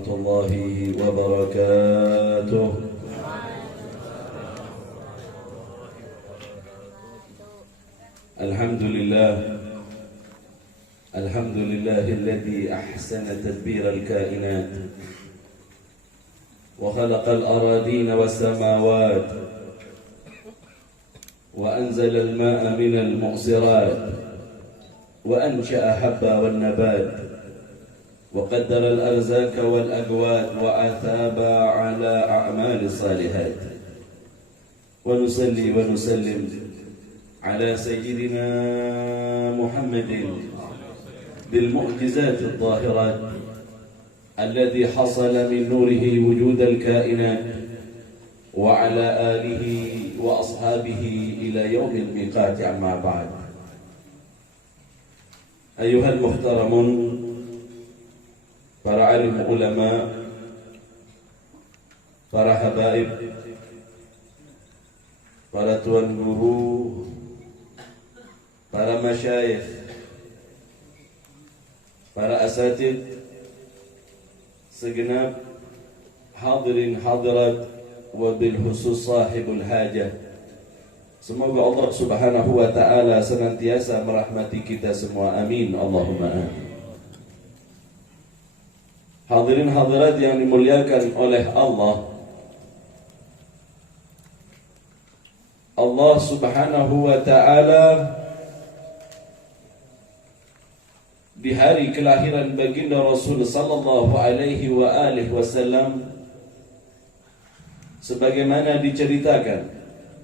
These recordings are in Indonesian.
ورحمة الله وبركاته. الحمد لله الذي أحسن تدبير الكائنات وخلق الأراضين والسماوات وأنزل الماء من المعصرات وأنشأ حبا والنبات وقدر الأرزاق والأقوات وأثاب على أعمال الصالحات. ونصلي ونسلم على سيدنا محمد بالمعجزات الظاهرات الذي حصل من نوره وجود الكائنات وعلى آله وأصحابه إلى يوم الميقات. أما بعد، أيها المحترمون، para alim ulama, para habaib, para tuan guru, para masyayikh, para asatid, segenap hadirin hadirat, wabil khusus sahibul hajah. Semoga Allah subhanahu wa ta'ala senantiasa merahmati kita semua. Amin, Allahumma amin. Hadirin hadirat yang dimuliakan oleh Allah, Allah subhanahu wa ta'ala di hari kelahiran baginda Rasul sallallahu alaihi wa alihi wasallam, sebagaimana diceritakan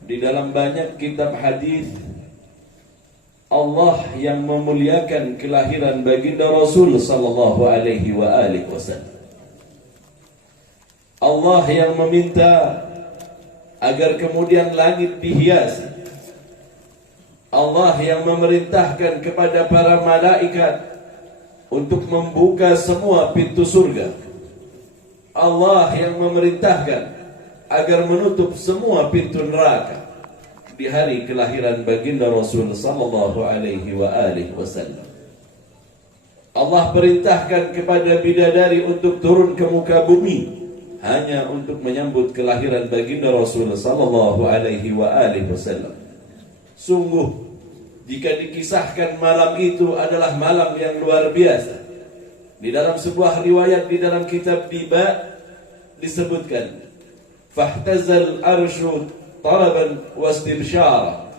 di dalam banyak kitab hadis, Allah yang memuliakan kelahiran baginda Rasul sallallahu alaihi wa alihi wasallam. Allah yang meminta agar kemudian langit dihiasi. Allah yang memerintahkan kepada para malaikat untuk membuka semua pintu surga. Allah yang memerintahkan agar menutup semua pintu neraka di hari kelahiran baginda Rasul sallallahu alaihi wa alihi wasallam. Allah perintahkan kepada bidadari untuk turun ke muka bumi hanya untuk menyambut kelahiran baginda Rasul sallallahu alaihi wa alihi wasallam. Sungguh, jika dikisahkan malam itu adalah malam yang luar biasa. Di dalam sebuah riwayat di dalam kitab Diba disebutkan, fahtazal arsyu taraban wastibsyara,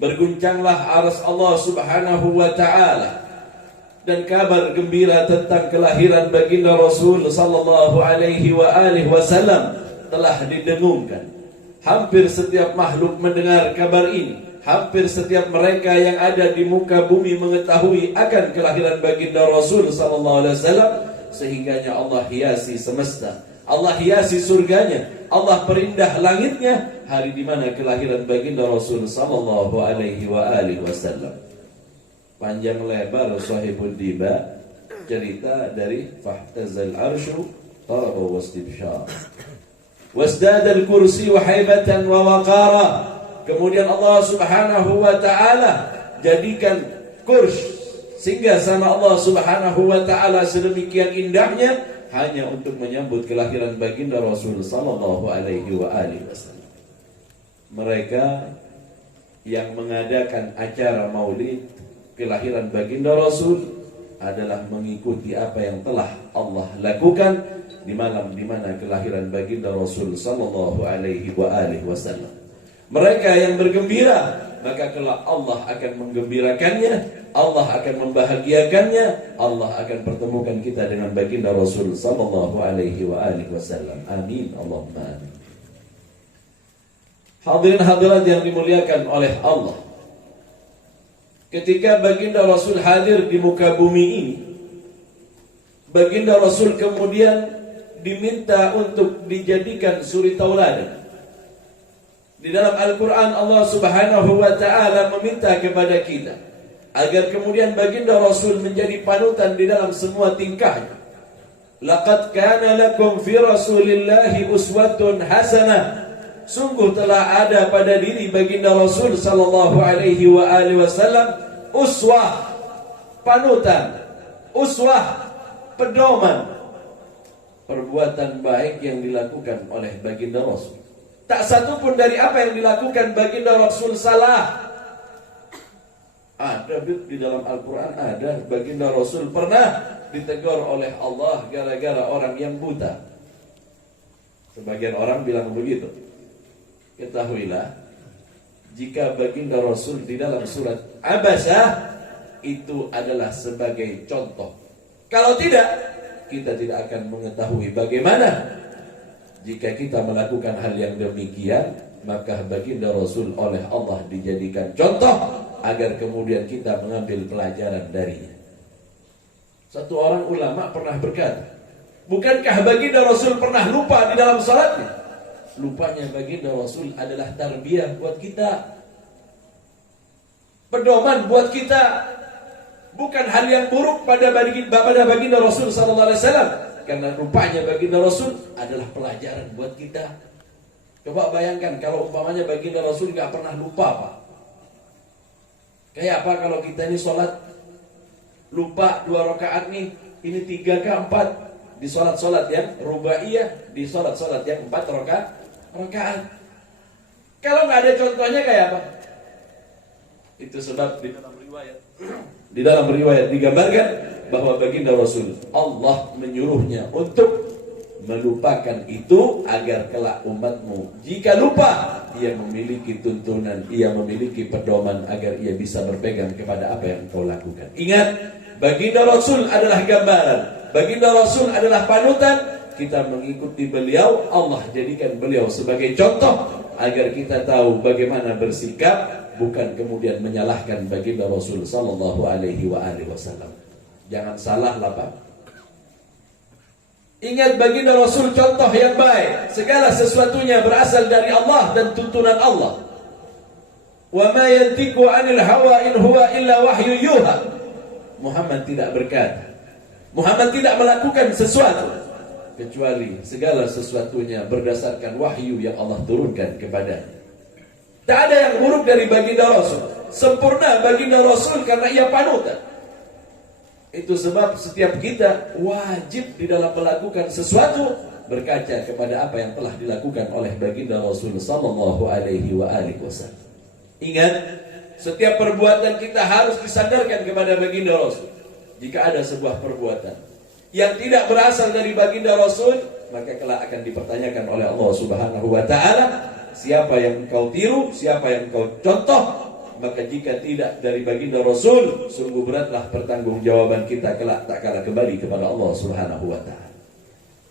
berguncanglah arsy Allah subhanahu wa ta'ala, dan kabar gembira tentang kelahiran baginda Rasul sallallahu alaihi wa alihi wasallam telah didengungkan. Hampir setiap makhluk mendengar kabar ini. Hampir setiap mereka yang ada di muka bumi mengetahui akan kelahiran baginda Rasul sallallahu alaihi wasallam, sehingganya Allah hiasi semesta, Allah hiasi surganya, Allah perindah langitnya hari di mana kelahiran baginda Rasul sallallahu alaihi wa alihi wasallam. Panjang lebar sahibul Diba cerita dari fahtazal arsyu taraba wastibsyar wasdadal kursi wa haibatan wa waqara. Kemudian Allah subhanahu wa ta'ala jadikan kurs singgasana Allah subhanahu wa ta'ala sedemikian indahnya hanya untuk menyambut kelahiran baginda Rasul sallallahu alaihi wa alihi wasallam. Mereka yang mengadakan acara maulid kelahiran baginda Rasul adalah mengikuti apa yang telah Allah lakukan di malam di mana kelahiran baginda Rasul sallallahu alaihi wa alihi wasallam. Mereka yang bergembira, maka kelak Allah akan menggembirakannya, Allah akan membahagiakannya, Allah akan pertemukan kita dengan baginda Rasul sallallahu alaihi wa alihi wasallam. Amin, Allahumma amin. Hadirin hadirat yang dimuliakan oleh Allah, ketika baginda Rasul hadir di muka bumi ini, baginda Rasul kemudian diminta untuk dijadikan suri tauladan. Di dalam Al-Quran Allah subhanahu wa ta'ala meminta kepada kita agar kemudian baginda Rasul menjadi panutan di dalam semua tingkahnya. Laqad kana lakum fi rasulillahi uswatun hasanah. Sungguh telah ada pada diri baginda Rasul sallallahu alaihi wa alihi wasallam uswah, panutan, uswah, pedoman, perbuatan baik yang dilakukan oleh baginda Rasul. Tak satu pun dari apa yang dilakukan baginda Rasul salah. Ada di dalam Al-Quran, ada baginda Rasul pernah ditegur oleh Allah gara-gara orang yang buta. Sebagian orang bilang begitu. Ketahuilah, jika baginda Rasul di dalam surat Abasah itu adalah sebagai contoh. Kalau tidak, kita tidak akan mengetahui bagaimana jika kita melakukan hal yang demikian. Maka baginda Rasul oleh Allah dijadikan contoh agar kemudian kita mengambil pelajaran darinya. Satu orang ulama pernah berkata, bukankah baginda Rasul pernah lupa di dalam salatnya? Lupanya baginda Rasul adalah tarbiyah buat kita, pedoman buat kita, bukan hal yang buruk pada baginda Rasul sallallahu alaihi wasallam. Karena rupanya baginda Rasul adalah pelajaran buat kita. Coba bayangkan kalau umpamanya baginda Rasul nggak pernah lupa, Pak. Kayak apa kalau kita ini sholat lupa 2 rakaat nih, ini 3 ke 4 di sholat-sholat yang rubaiyah, di sholat-sholat yang 4 rakaat. Kalau nggak ada contohnya kayak apa? Itu sebab di dalam riwayat digambarkan bahwa baginda Rasul Allah menyuruhnya untuk melupakan itu agar kelak umatmu jika lupa ia memiliki tuntunan, ia memiliki pedoman agar ia bisa berpegang kepada apa yang engkau lakukan. Ingat, baginda Rasul adalah gambaran, baginda Rasul adalah panutan. Kita mengikuti beliau, Allah jadikan beliau sebagai contoh agar kita tahu bagaimana bersikap, bukan kemudian menyalahkan baginda Rasul sallallahu alaihi wasallam. Jangan salah lah, Pak. Ingat, baginda Rasul contoh yang baik. Segala sesuatunya berasal dari Allah dan tuntunan Allah. Wa ma yantiqu 'anil hawa in huwa illa wahyu yuha. Muhammad tidak berkata, Muhammad tidak melakukan sesuatu kecuali segala sesuatunya berdasarkan wahyu yang Allah turunkan kepadanya. Tak ada yang buruk dari baginda Rasul. Sempurna baginda Rasul karena ia panutan. Itu sebab setiap kita wajib di dalam melakukan sesuatu berkaca kepada apa yang telah dilakukan oleh baginda Rasul sallallahu alaihi wasallam. Ingat, setiap perbuatan kita harus disandarkan kepada baginda Rasul. Jika ada sebuah perbuatan yang tidak berasal dari baginda Rasul, maka kelak akan dipertanyakan oleh Allah Subhanahu wa taala, siapa yang kau tiru, siapa yang kau contoh. Maka jika tidak dari baginda Rasul, sungguh beratlah pertanggungjawaban kita kelak tak kala kembali kepada Allah Subhanahu wa taala.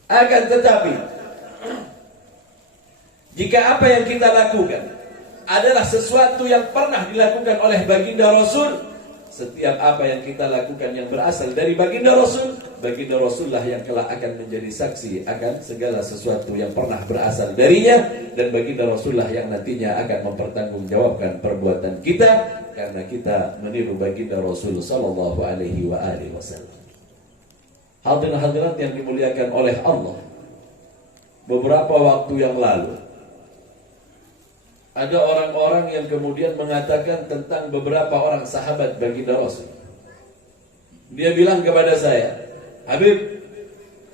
Akan tetapi, jika apa yang kita lakukan adalah sesuatu yang pernah dilakukan oleh baginda Rasul, setiap apa yang kita lakukan yang berasal dari baginda Rasul lah yang kelak akan menjadi saksi akan segala sesuatu yang pernah berasal darinya, dan baginda Rasul lah yang nantinya akan mempertanggungjawabkan perbuatan kita karena kita meniru baginda Rasul sallallahu alaihi wasallam. Hadirin-hadirat yang dimuliakan oleh Allah, beberapa waktu yang lalu ada orang-orang yang kemudian mengatakan tentang beberapa orang sahabat baginda Rasul. Dia bilang kepada saya, Habib,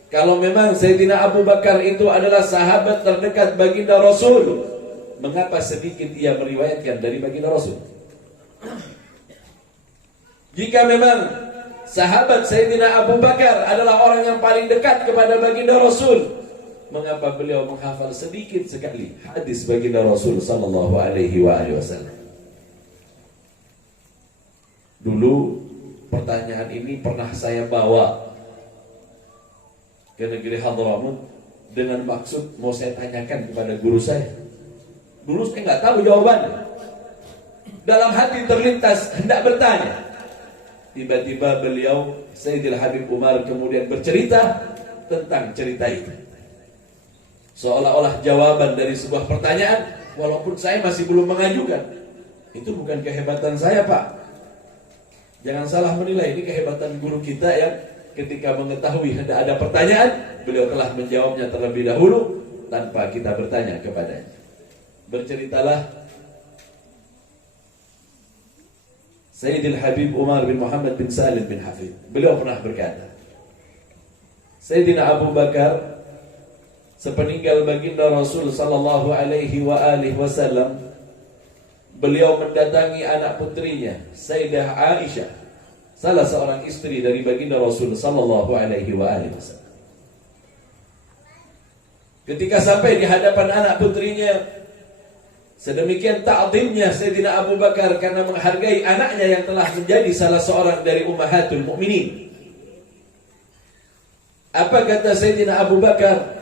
kalau memang Sayyidina Abu Bakar itu adalah sahabat terdekat baginda Rasul, mengapa sedikit ia meriwayatkan dari baginda Rasul? Jika memang sahabat Sayyidina Abu Bakar adalah orang yang paling dekat kepada baginda Rasul, mengapa beliau menghafal sedikit sekali hadis baginda Rasul sallallahu alaihi wasallam? Dulu pertanyaan ini pernah saya bawa ke negeri Hadramut dengan maksud mau saya tanyakan kepada guru saya. Dulu saya nggak tahu jawabannya. Dalam hati terlintas hendak bertanya. Tiba-tiba beliau Sayyidil Habib Umar kemudian bercerita tentang cerita itu. Seolah-olah jawaban dari sebuah pertanyaan, walaupun saya masih belum mengajukan. Itu bukan kehebatan saya, Pak. Jangan salah menilai, ini kehebatan guru kita yang ketika mengetahui hendak ada pertanyaan, beliau telah menjawabnya terlebih dahulu tanpa kita bertanya kepadanya. Berceritalah Sayyidil Habib Umar bin Muhammad bin Salim bin Hafid. Beliau pernah berkata, Sayyidina Abu Bakar sepeninggal baginda Rasul sallallahu alaihi wasallam, beliau mendatangi anak putrinya Sayyidah Aisyah, salah seorang istri dari baginda Rasul sallallahu alaihi wasallam. Ketika sampai di hadapan anak putrinya, sedemikian ta'zimnya Sayyidina Abu Bakar karena menghargai anaknya yang telah menjadi salah seorang dari ummahatul mukminin. Apa kata Sayyidina Abu Bakar?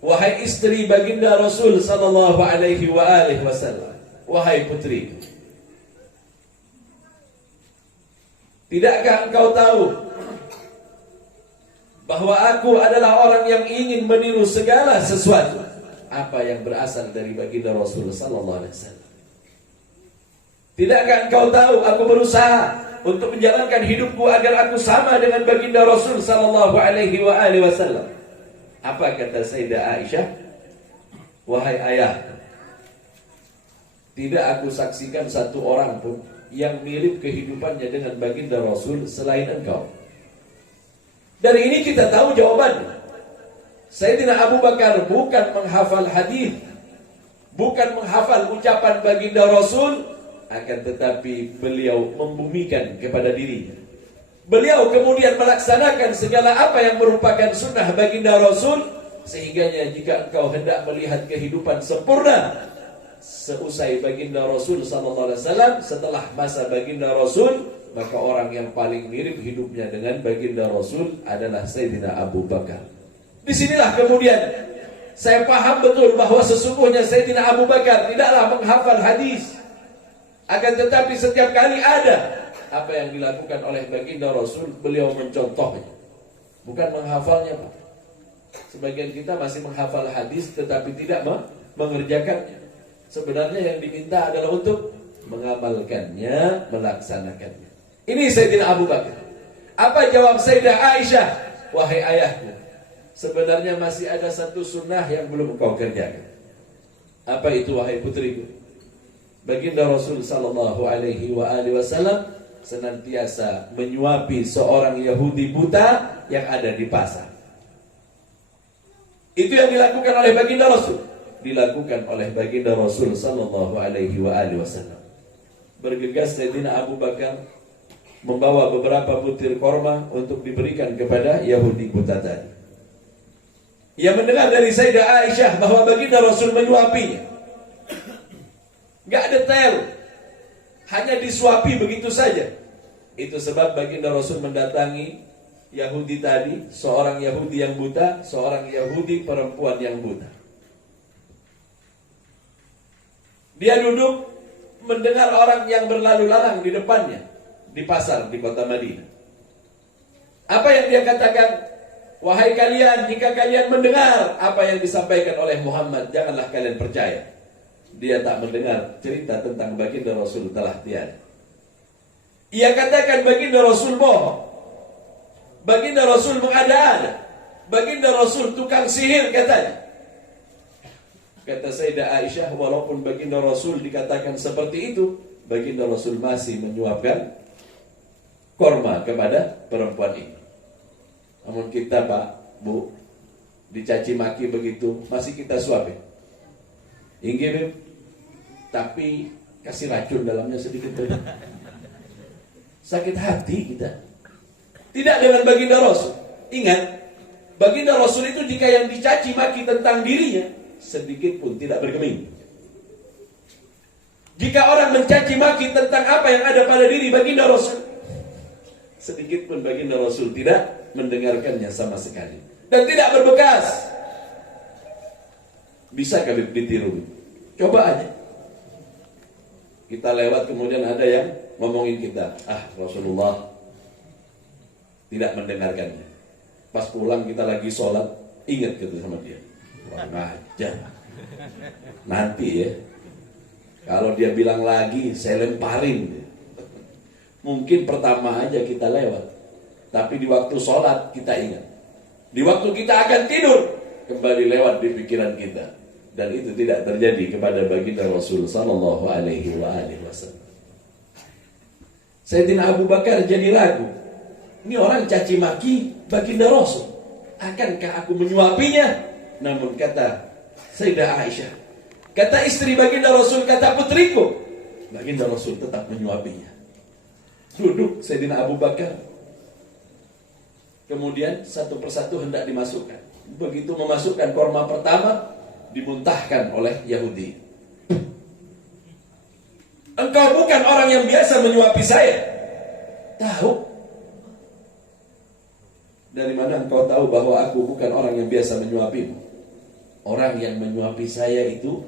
Wahai istri baginda Rasul sallallahu alaihi wasallam, wahai putri, tidakkah engkau tahu bahwa aku adalah orang yang ingin meniru segala sesuatu apa yang berasal dari baginda Rasul sallallahu alaihi wasallam? Tidakkah engkau tahu aku berusaha untuk menjalankan hidupku agar aku sama dengan baginda Rasul sallallahu alaihi wasallam? Apa kata Sayyidah Aisyah? Wahai ayah, tidak aku saksikan satu orang pun yang mirip kehidupannya dengan baginda Rasul selain engkau. Dari ini kita tahu jawabannya. Sayyidina Abu Bakar bukan menghafal hadis, bukan menghafal ucapan baginda Rasul, akan tetapi beliau membumikan kepada dirinya. Beliau kemudian melaksanakan segala apa yang merupakan sunnah baginda Rasul, sehingganya jika engkau hendak melihat kehidupan sempurna seusai baginda Rasul sallallahu alaihi wasallam, setelah masa baginda Rasul, maka orang yang paling mirip hidupnya dengan baginda Rasul adalah Sayyidina Abu Bakar. Disinilah kemudian saya paham betul bahwa sesungguhnya Sayyidina Abu Bakar tidaklah menghafal hadis, akan tetapi setiap kali ada apa yang dilakukan oleh baginda Rasul, beliau mencontohnya, bukan menghafalnya, Pak. Sebagian kita masih menghafal hadis tetapi tidak mengerjakannya. Sebenarnya yang diminta adalah untuk mengamalkannya, melaksanakannya. Ini Sayyidina Abu Bakar. Apa jawab Sayyidah Aisyah? Wahai ayahku, sebenarnya masih ada satu sunnah yang belum kau kerjakan. Apa itu wahai putriku? Baginda Rasul sallallahu alaihi wasallam senantiasa menyuapi seorang Yahudi buta yang ada di pasar. Itu yang dilakukan oleh baginda Rasul, dilakukan oleh baginda Rasul sallallahu alaihi wasallam. Bergegas Sayyidina Abu Bakar membawa beberapa butir korma untuk diberikan kepada Yahudi buta tadi. Ia mendengar dari Sayyidah Aisyah bahwa baginda Rasul menyuapinya. Gak detail, hanya disuapi begitu saja. Itu sebab baginda Rasul mendatangi Yahudi tadi, seorang Yahudi yang buta, seorang Yahudi perempuan yang buta. Dia duduk mendengar orang yang berlalu lalang di depannya di pasar di kota Madinah. Apa yang dia katakan? Wahai kalian, jika kalian mendengar apa yang disampaikan oleh Muhammad, janganlah kalian percaya. Dia tak mendengar cerita tentang baginda Rasul telah tiada. Ia katakan baginda Rasul bohong, baginda Rasul mengada-ada, baginda Rasul tukang sihir katanya. Kata Sayyidah Aisyah, walaupun baginda Rasul dikatakan seperti itu, baginda Rasul masih menyuapkan korma kepada perempuan ini. Namun kita, Pak, Bu, dicaci maki begitu, masih kita suapin. Inggih, tapi kasih racun dalamnya sedikit. Sakit hati kita. Tidak dengan baginda Rasul. Ingat, baginda Rasul itu jika yang dicaci maki tentang dirinya, sedikit pun tidak bergeming. Jika orang mencaci maki tentang apa yang ada pada diri baginda Rasul, sedikit pun baginda Rasul tidak mendengarkannya sama sekali. Dan tidak berbekas. Bisa kali ditiru. Coba aja. Kita lewat kemudian ada yang ngomongin kita, Rasulullah tidak mendengarkannya. Pas pulang kita lagi sholat, ingat gitu sama dia. Wah, ngajar. Nanti ya, kalau dia bilang lagi, saya lemparin. Mungkin pertama aja kita lewat, tapi di waktu sholat kita ingat. Di waktu kita akan tidur, kembali lewat di pikiran kita. Dan itu tidak terjadi kepada baginda Rasul sallallahu alaihi wasallam. Sayyidina Abu Bakar jadi ragu. Ini orang caci maki baginda Rasul. Akankah aku menyuapinya? Namun kata Sayyidah Aisyah, kata istri baginda Rasul, kata putriku, baginda Rasul tetap menyuapinya. Duduk Sayyidina Abu Bakar. Kemudian satu persatu hendak dimasukkan. Begitu memasukkan korma pertama, dimuntahkan oleh Yahudi. Engkau bukan orang yang biasa menyuapi saya. Tahu? Dari mana engkau tahu bahwa aku bukan orang yang biasa menyuapimu? Orang yang menyuapi saya itu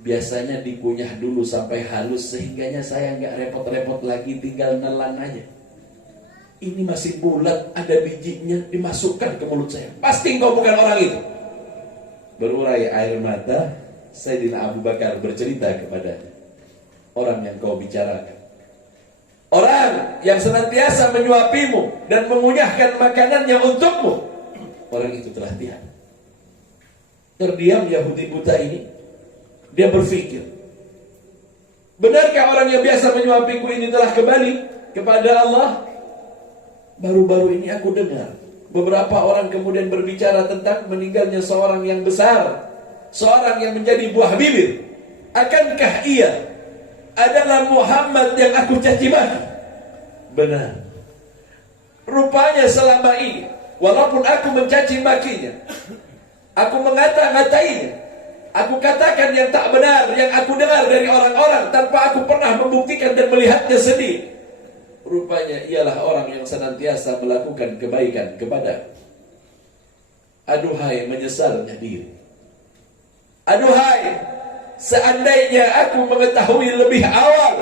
biasanya dikunyah dulu sampai halus, sehingganya saya nggak repot-repot lagi, tinggal nelan aja. Ini masih bulat, ada bijinya, dimasukkan ke mulut saya. Pasti engkau bukan orang itu. Berurai air mata, Sayyidina Abu Bakar bercerita kepada orang yang kau bicarakan. Orang yang senantiasa menyuapimu dan mengunyahkan makanannya untukmu, orang itu telah diam. Terdiam Yahudi buta ini. Dia berpikir, benarkah orang yang biasa menyuapiku ini telah kembali kepada Allah? Baru-baru ini aku dengar beberapa orang kemudian berbicara tentang meninggalnya seorang yang besar, seorang yang menjadi buah bibir. Akankah ia adalah Muhammad yang aku caci maki? Benar. Rupanya selama ini, walaupun aku mencaci makinya, aku mengata-ngatainya, aku katakan yang tak benar, yang aku dengar dari orang-orang tanpa aku pernah membuktikan dan melihatnya sendiri. Rupanya ialah orang yang senantiasa melakukan kebaikan kepada. Aduhai menyesalnya diri. Aduhai, seandainya aku mengetahui lebih awal,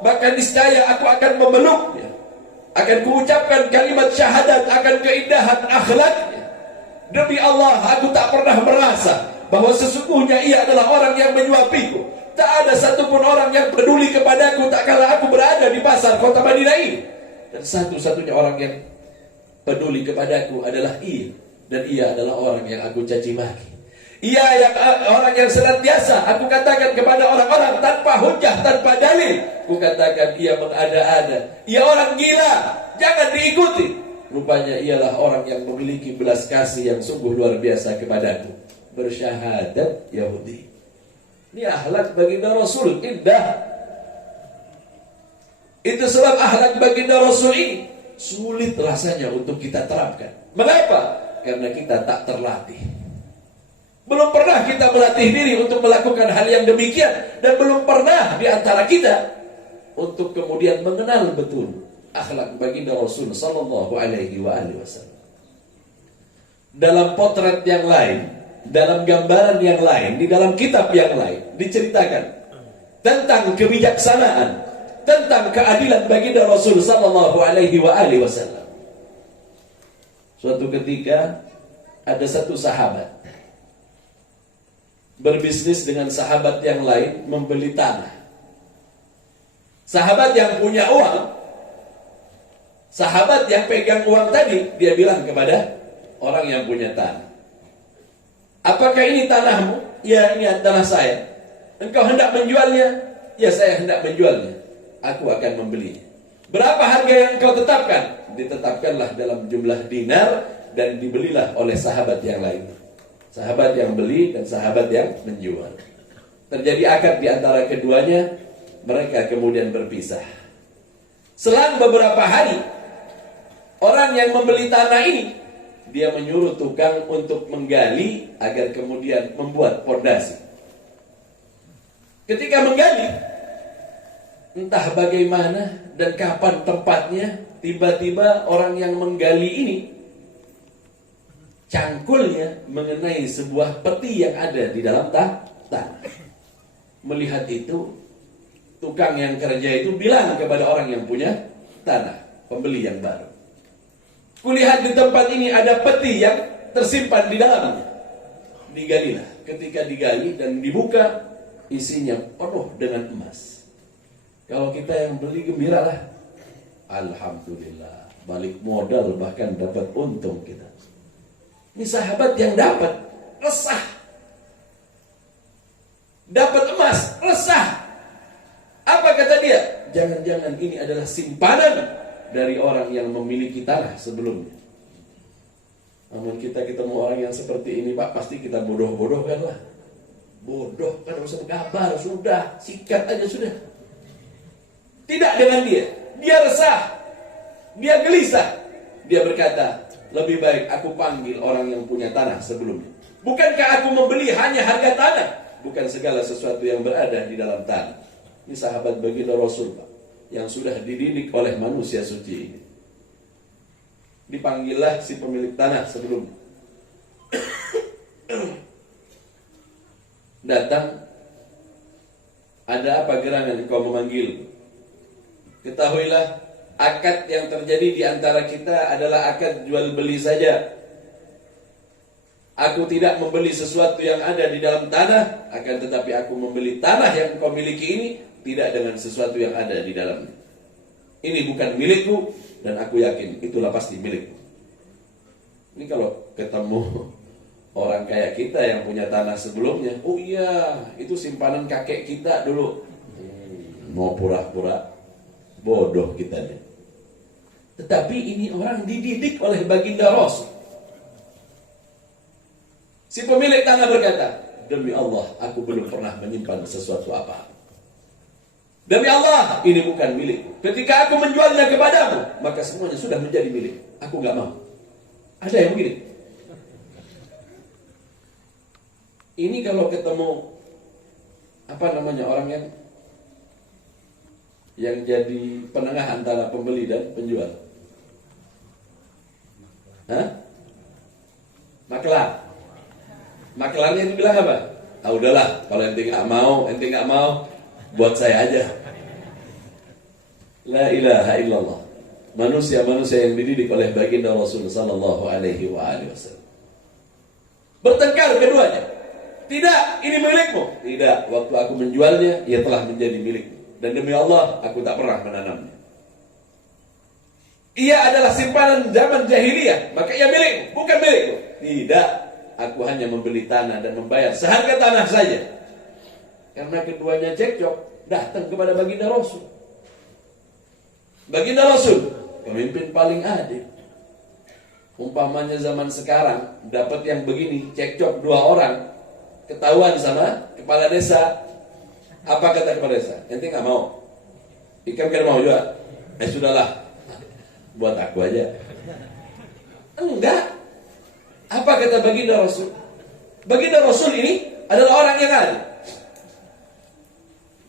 maka niscaya aku akan memeluknya, akan kuucapkan kalimat syahadat, akan keindahan akhlaknya. Demi Allah, aku tak pernah merasa bahwa sesungguhnya ia adalah orang yang menyuapiku. Tak ada satupun orang yang peduli kepadaku tak kala aku berada di pasar kota Madinah ini. Dan satu-satunya orang yang peduli kepadaku adalah ia. Dan ia adalah orang yang aku caci maki. Ia yang orang yang senantiasa aku katakan kepada orang-orang tanpa hujah, tanpa dalil. Aku katakan ia mengada-ada. Ia orang gila, jangan diikuti. Rupanya ialah orang yang memiliki belas kasih yang sungguh luar biasa kepadaku. Bersyahadat Yahudi. Ini akhlak baginda Rasul indah. Itu sebab akhlak baginda Rasul ini sulit rasanya untuk kita terapkan. Mengapa? Karena kita tak terlatih. Belum pernah kita melatih diri untuk melakukan hal yang demikian, dan belum pernah di antara kita untuk kemudian mengenal betul akhlak baginda Rasul sallallahu alaihi wasallam. Dalam potret yang lain, dalam gambaran yang lain, di dalam kitab yang lain diceritakan tentang kebijaksanaan, tentang keadilan baginda Rasul sallallahu alaihi wasallam. Suatu ketika ada satu sahabat berbisnis dengan sahabat yang lain membeli tanah. Sahabat yang punya uang, sahabat yang pegang uang tadi, dia bilang kepada orang yang punya tanah, apakah ini tanahmu? Ya, ini tanah saya. Engkau hendak menjualnya? Ya, saya hendak menjualnya. Aku akan membelinya. Berapa harga yang engkau tetapkan? Ditetapkanlah dalam jumlah dinar dan dibelilah oleh sahabat yang lain. Sahabat yang beli dan sahabat yang menjual. Terjadi akad di antara keduanya. Mereka kemudian berpisah. Selang beberapa hari, orang yang membeli tanah ini, dia menyuruh tukang untuk menggali agar kemudian membuat pondasi. Ketika menggali, entah bagaimana dan kapan tempatnya, tiba-tiba orang yang menggali ini cangkulnya mengenai sebuah peti yang ada di dalam tanah. Melihat itu, tukang yang kerja itu bilang kepada orang yang punya tanah, pembeli yang baru, kulihat di tempat ini ada peti yang tersimpan di dalamnya. Digalilah. Ketika digali dan dibuka, isinya penuh dengan emas. Kalau kita yang beli, gembiralah. Alhamdulillah, balik modal bahkan dapat untung kita. Ini sahabat yang dapat, resah. Dapat emas, resah. Apa kata dia? Jangan-jangan ini adalah simpanan dari orang yang memiliki tanah sebelumnya. Namun kita ketemu orang yang seperti ini, Pak, pasti kita bodoh-bodohkan lah. Bodoh, kan usah berkabar, sudah, sikat aja sudah. Tidak dengan dia. Dia resah, dia gelisah. Dia berkata, lebih baik aku panggil orang yang punya tanah sebelumnya. Bukankah aku membeli hanya harga tanah, bukan segala sesuatu yang berada di dalam tanah. Ini sahabat baginda Rasul, Pak, yang sudah dididik oleh manusia suci ini. Dipanggillah si pemilik tanah sebelumnya. Datang, ada apa gerangan engkau memanggil? Ketahuilah, akad yang terjadi di antara kita adalah akad jual beli saja. Aku tidak membeli sesuatu yang ada di dalam tanah, akan tetapi aku membeli tanah yang kau miliki ini tidak dengan sesuatu yang ada di dalamnya. Ini bukan milikku, dan aku yakin itulah pasti milikku. Ini kalau ketemu orang kayak kita yang punya tanah sebelumnya, oh iya, itu simpanan kakek kita dulu. Mau pura-pura bodoh kita nih. Tetapi ini orang dididik oleh baginda Rasul. Si pemilik tanah berkata, demi Allah, aku belum pernah menyimpan sesuatu apa. Demi Allah, ini bukan milikku. Ketika aku menjualnya kepadamu, maka semuanya sudah menjadi milik. Aku gak mau. Ada yang begini. Ini kalau ketemu orang yang jadi penengah antara pembeli dan penjual. Maklarnya itu bilang apa? Ah udahlah, kalau ente nggak mau, buat saya aja. La ilaha illallah. Manusia-manusia yang dididik oleh baginda Rasul sallallahu alaihi wasallam. Bertengkar keduanya. Tidak, ini milikmu. Tidak, waktu aku menjualnya, ia telah menjadi milikmu. Dan demi Allah, aku tak pernah menanamnya. Ia adalah simpanan zaman jahiliyah, maka ia milikmu, bukan milikmu. Tidak, aku hanya membeli tanah dan membayar seharga tanah saja. Karena keduanya cekcok, datang kepada baginda Rasul. Baginda Rasul, pemimpin paling adil. Umpamanya zaman sekarang, dapat yang begini, cekcok dua orang, ketahuan sama kepala desa. Apa kata kepala desa? Ente nggak mau? Ikam kan mau juga? Sudahlah, buat aku aja. Enggak. Apa kata baginda Rasul? Baginda Rasul ini adalah orang yang adil.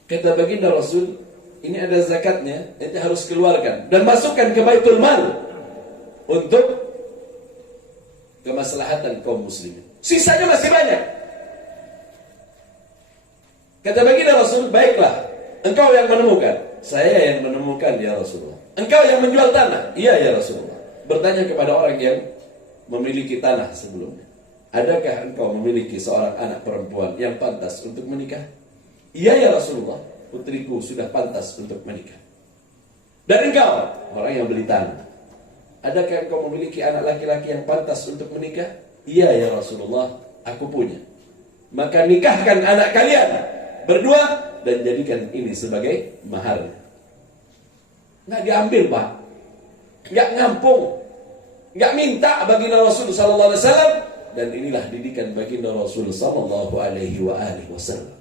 Kata baginda Rasul, ini ada zakatnya, ente harus keluarkan dan masukkan ke Baitul Mal untuk kemaslahatan kaum muslimin. Sisanya masih banyak. Kata baginda Rasul, baiklah, engkau yang menemukan. Saya yang menemukan ya Rasulullah. Engkau yang menjual tanah. Iya ya Rasulullah. Bertanya kepada orang yang memiliki tanah sebelumnya, adakah engkau memiliki seorang anak perempuan yang pantas untuk menikah? Iya ya Rasulullah, putriku sudah pantas untuk menikah. Dan engkau, orang yang beli tanah, adakah engkau memiliki anak laki-laki yang pantas untuk menikah? Iya ya Rasulullah, aku punya. Maka nikahkan anak kalian berdua dan jadikan ini sebagai mahar. Nggak diambil, Pak. Nggak ngampung. Nggak minta baginda Rasul sallallahu alaihi wasallam. Dan inilah didikan baginda Rasul sallallahu alaihi wasallam.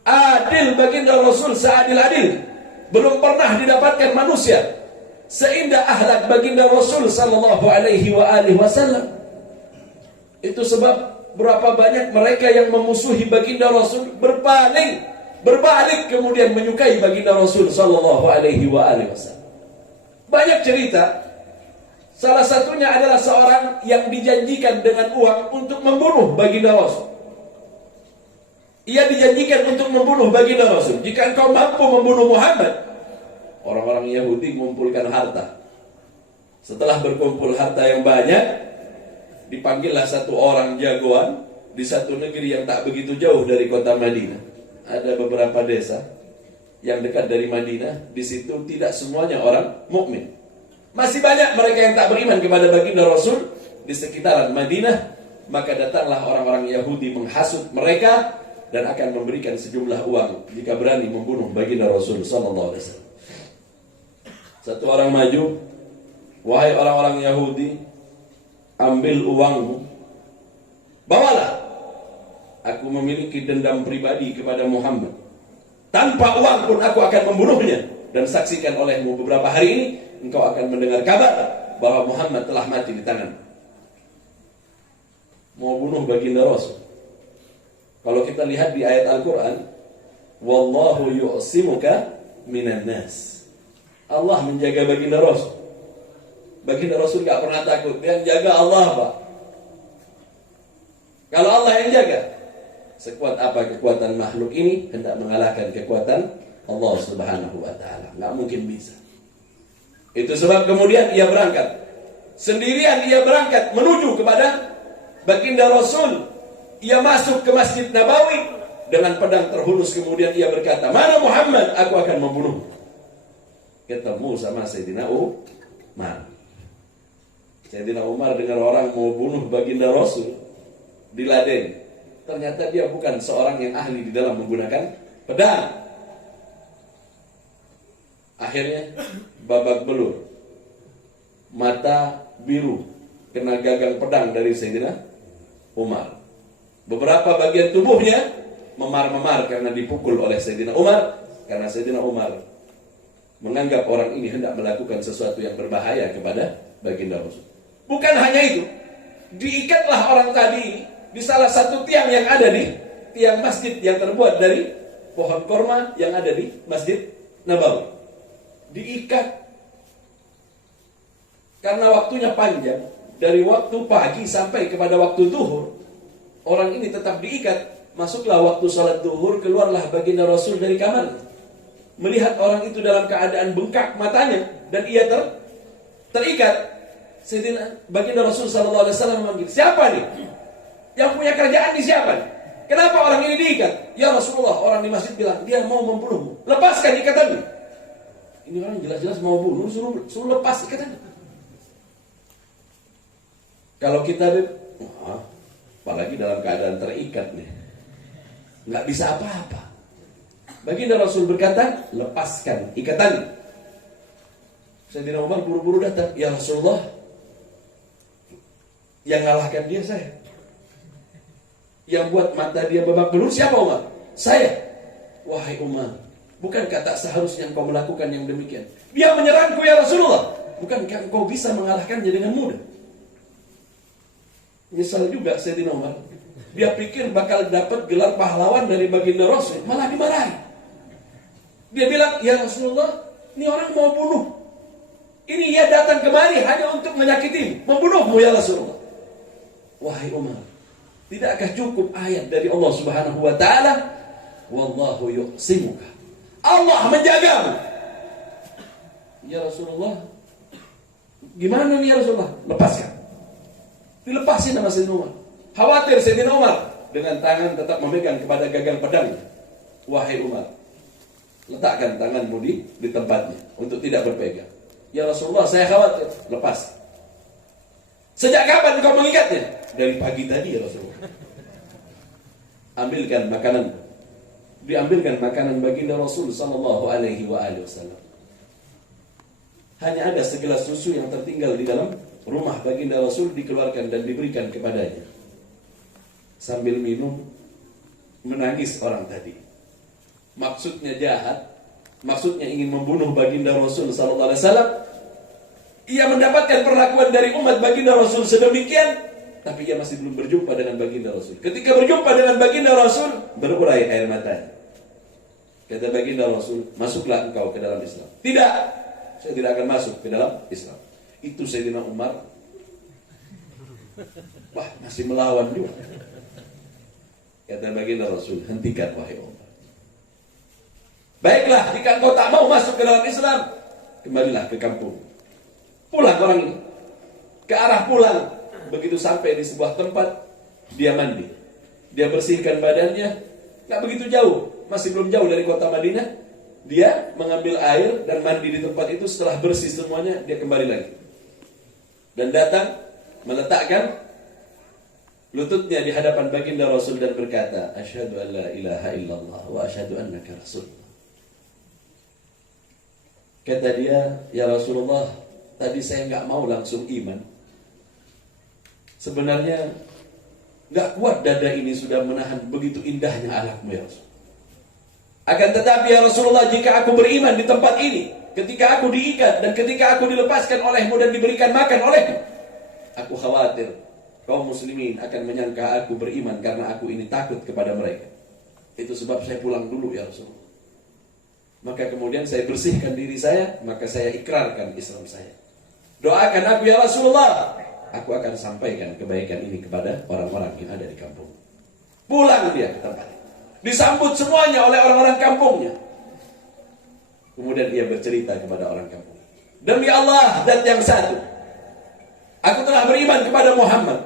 Adil baginda Rasul seadil-adil. Belum pernah didapatkan manusia seindah akhlak baginda Rasul sallallahu alaihi wasallam. Itu sebab berapa banyak mereka yang memusuhi baginda Rasul berbalik kemudian menyukai baginda Rasul sallallahu alaihi wasallam. Banyak cerita. Salah satunya adalah seorang yang dijanjikan dengan uang untuk membunuh baginda Rasul. Ia dijanjikan untuk membunuh baginda Rasul. Jika engkau mampu membunuh Muhammad, orang-orang Yahudi mengumpulkan harta. Setelah berkumpul harta yang banyak, dipanggillah satu orang jagoan di satu negeri yang tak begitu jauh dari kota Madinah. Ada beberapa desa yang dekat dari Madinah. Di situ tidak semuanya orang mukmin. Masih banyak mereka yang tak beriman kepada baginda Rasul di sekitaran Madinah. Maka datanglah orang-orang Yahudi menghasut mereka dan akan memberikan sejumlah uang jika berani membunuh baginda Rasul sallallahu alaihi wasallam. Satu orang maju, wahai orang-orang Yahudi, ambil uangmu, bawalah. Aku memiliki dendam pribadi kepada Muhammad. Tanpa uang pun aku akan membunuhnya. Dan saksikan olehmu beberapa hari ini, engkau akan mendengar kabar bahwa Muhammad telah mati di tangan. Mau bunuh baginda Rasul. Kalau kita lihat di ayat Al-Quran, wallahu yu'simuka minan nas. Allah menjaga baginda Rasul. Baginda Rasul gak pernah takut. Yang jaga Allah, Pak. Kalau Allah yang jaga, sekuat apa kekuatan makhluk ini hendak mengalahkan kekuatan Allah Subhanahu wa ta'ala. Gak mungkin bisa. Itu sebab kemudian ia berangkat. Sendirian ia berangkat menuju kepada baginda Rasul. Ia masuk ke Masjid Nabawi dengan pedang terhunus. Kemudian ia berkata, mana Muhammad? Aku akan membunuh. Ketemu sama Sayyidina Umar. Sayyidina Umar dengar orang mau bunuh baginda Rasul, diladeni. Ternyata dia bukan seorang yang ahli di dalam menggunakan pedang. Akhirnya babak belur, mata biru kena gagang pedang dari Sayyidina Umar. Beberapa bagian tubuhnya memar-memar karena dipukul oleh Sayyidina Umar. Karena Sayyidina Umar menganggap orang ini hendak melakukan sesuatu yang berbahaya kepada baginda Rasul. Bukan hanya itu, diikatlah orang tadi di salah satu tiang yang ada di tiang masjid yang terbuat dari pohon korma yang ada di Masjid Nabawi. Diikat karena waktunya panjang, dari waktu pagi sampai kepada waktu zuhur. Orang ini tetap diikat. Masuklah waktu salat zuhur, keluarlah baginda Rasul dari kamar. Melihat orang itu dalam keadaan bengkak matanya dan ia terikat. Sayyidina baginda Rasul sallallahu alaihi wasallam memanggil, siapa nih? Yang punya kerjaan di siapa nih? Kenapa orang ini diikat? Ya Rasulullah, orang di masjid bilang dia mau membunuhmu. Lepaskan ikatannya. Ini orang jelas-jelas mau bunuh, suruh lepas ikatannya. Kalau kita apalagi dalam keadaan terikat nih, nggak bisa apa-apa. Baginda Rasul berkata, lepaskan ikatannya. Sayyidina Umar buru-buru datang, ya Rasulullah, yang ngalahkan dia saya. Yang buat mata dia babak belur siapa Umar? Saya. Wahai Umar, bukankah tak seharusnya engkau melakukan yang demikian? Dia menyerangku ya Rasulullah. Bukankah engkau bisa mengalahkannya dengan mudah? Nyesal juga Sayyidina Umar. Dia pikir bakal dapat gelar pahlawan dari baginda Rasul, malah dimarahi. Dia bilang, ya Rasulullah, ini orang mau bunuh. Ini ia datang kemari hanya untuk menyakiti, membunuhmu ya Rasulullah. Wahai Umar, tidakkah cukup ayat dari Allah Subhanahu wa ta'ala, wallahu yuqsimuka, Allah menjagamu. Ya Rasulullah, gimana nih ya Rasulullah? Lepaskan. Dilepasin sama Sayyidina Umar. Khawatir Sayyidina Umar, dengan tangan tetap memegang kepada gagang pedang. Wahai Umar, letakkan tanganmu di tempatnya untuk tidak berpegang. Ya Rasulullah, saya khawatir. Lepas. Sejak kapan kau mengikatnya? Dari pagi tadi ya Rasulullah. Ambilkan makanan. Diambilkan makanan baginda Rasul sallallahu alaihi wasallam. Hanya ada segelas susu yang tertinggal di dalam rumah baginda Rasul, dikeluarkan dan diberikan kepadanya. Sambil minum, menangis orang tadi. Maksudnya jahat, maksudnya ingin membunuh baginda Rasul sallallahu alaihi wasallam. Ia mendapatkan perlakuan dari umat baginda Rasul sedemikian, tapi ia masih belum berjumpa dengan baginda Rasul. Ketika berjumpa dengan baginda Rasul, berurai air matanya. Kata baginda Rasul, masuklah engkau ke dalam Islam. Tidak, saya tidak akan masuk ke dalam Islam. Itu Sayyidina Umar. Wah, masih melawan juga. Kata baginda Rasul, hentikan wahai Umar. Baiklah, jika engkau tak mau masuk ke dalam Islam, kembalilah ke kampung. Pulang orang ini. Ke arah pulang. Begitu sampai di sebuah tempat, dia mandi. Dia bersihkan badannya. Gak begitu jauh. Masih belum jauh dari kota Madinah. Dia mengambil air dan mandi di tempat itu. Setelah bersih semuanya, dia kembali lagi. Dan datang, meletakkan lututnya di hadapan baginda Rasul dan berkata, asyhadu an la ilaha illallah wa asyhadu annaka rasulullah. Kata dia, ya Rasulullah, tadi saya nggak mau langsung iman. Sebenarnya nggak kuat dada ini sudah menahan begitu indahnya alatmu ya Rasul. Akan tetapi ya Rasulullah, jika aku beriman di tempat ini, ketika aku diikat dan ketika aku dilepaskan olehmu dan diberikan makan olehmu, aku khawatir kaum muslimin akan menyangka aku beriman karena aku ini takut kepada mereka. Itu sebab saya pulang dulu ya Rasulullah. Maka kemudian saya bersihkan diri saya, maka saya ikrarkan Islam saya. Doakan aku ya Rasulullah, aku akan sampaikan kebaikan ini kepada orang-orang yang ada di kampung. Pulang dia ke tempatnya, disambut semuanya oleh orang-orang kampungnya. Kemudian dia bercerita kepada orang kampung, demi Allah zat yang satu, aku telah beriman kepada Muhammad.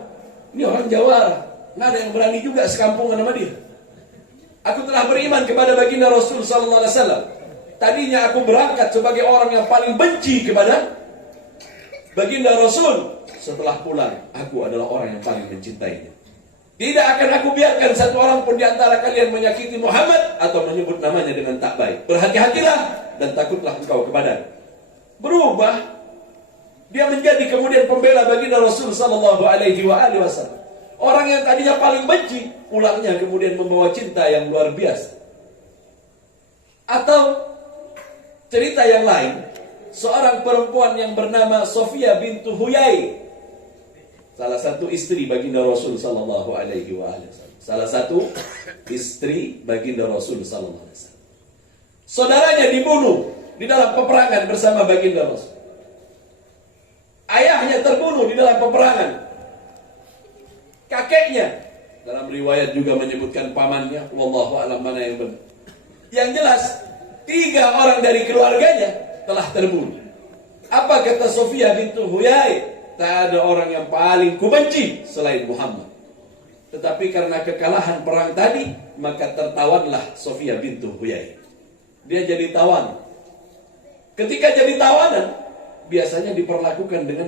Ini orang Jawara, nggak ada yang berani juga sekampungan sama dia. Aku telah beriman kepada baginda Rasul sallallahu alaihi wasallam. Tadinya aku berangkat sebagai orang yang paling benci kepada baginda Rasul. Setelah pulang, aku adalah orang yang paling mencintainya. Tidak akan aku biarkan satu orang pun di antara kalian menyakiti Muhammad atau menyebut namanya dengan tak baik. Berhati-hatilah dan takutlah engkau kepadanya. Berubah, dia menjadi kemudian pembela baginda Rasul sallallahu alaihi wasallam. Orang yang tadinya paling benci, pulangnya kemudian membawa cinta yang luar biasa. Atau cerita yang lain, seorang perempuan yang bernama Sofia bintu Huyai, salah satu istri baginda Rasul sallallahu alaihi wasallam. Salah satu istri baginda Rasul sallallahu alaihi wasallam. Saudaranya dibunuh di dalam peperangan bersama baginda Rasul. Ayahnya terbunuh di dalam peperangan. Kakeknya, dalam riwayat juga menyebutkan pamannya, wallahu a'lam mana yang benar. Yang jelas 3 orang dari keluarganya telah terbunuh. Apa kata Sofia bintu Huyai? Tak ada orang yang paling kubenci selain Muhammad. Tetapi karena kekalahan perang tadi, maka tertawanlah Sofia bintu Huyai. Dia jadi tawan. Ketika jadi tawanan, biasanya diperlakukan dengan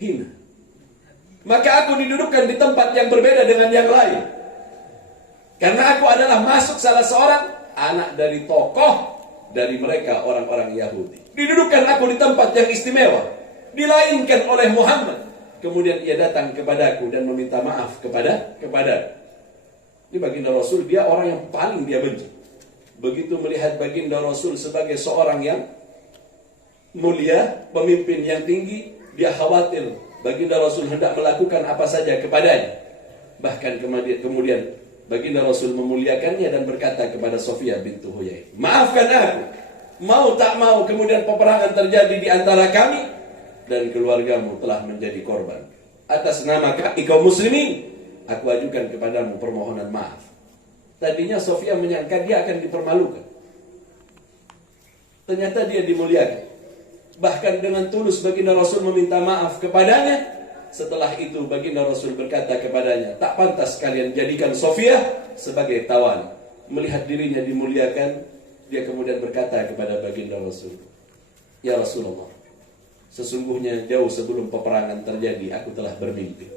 hina. Maka aku didudukkan di tempat yang berbeda dengan yang lain. Karena aku adalah masuk salah seorang anak dari tokoh dari mereka orang-orang Yahudi. Didudukkan aku di tempat yang istimewa, dilainkan oleh Muhammad. Kemudian ia datang kepadaku dan meminta maaf kepada. Ini baginda Rasul, dia orang yang paling dia benci. Begitu melihat baginda Rasul sebagai seorang yang mulia, pemimpin yang tinggi, dia khawatir baginda Rasul hendak melakukan apa saja kepadanya. Bahkan kemudian baginda Rasul memuliakannya dan berkata kepada Sofia bintu Huyai, maafkan aku, mau tak mau kemudian peperangan terjadi di antara kami dan keluargamu telah menjadi korban. Atas nama kami kaum muslimin, aku ajukan kepadamu permohonan maaf. Tadinya Sofia menyangka dia akan dipermalukan. Ternyata dia dimuliakan. Bahkan dengan tulus baginda Rasul meminta maaf kepadanya. Setelah itu baginda Rasul berkata kepadanya, tak pantas kalian jadikan Sofia sebagai tawan. Melihat dirinya dimuliakan, dia kemudian berkata kepada baginda Rasul, ya Rasulullah, sesungguhnya jauh sebelum peperangan terjadi aku telah bermimpi.